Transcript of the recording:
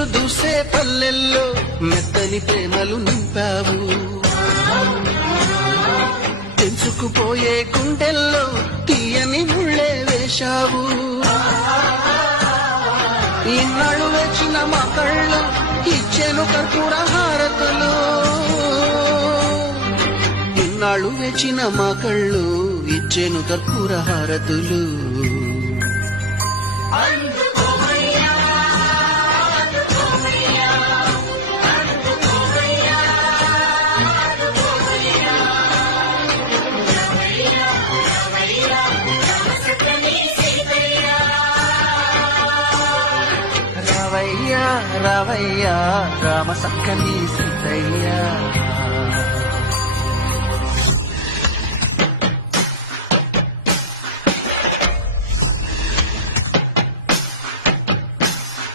మెరుపులు దూసే పల్లెల్లో మెత్తని ప్రేమలు నింపావు. తెంచుకుపోయే గుండెల్లో తీయని ముళ్ళే వేశావు. ఇన్నాళ్ళు వచ్చిన మా కళ్ళు ఇచ్చెను కర్పూర హారతులు. ఇన్నాళ్ళు వచ్చిన మా కళ్ళు ఇచ్చెను కర్పూర హారతులు. రావయ్యా రావయ్యా రామ సక్కని సీతయ్యా.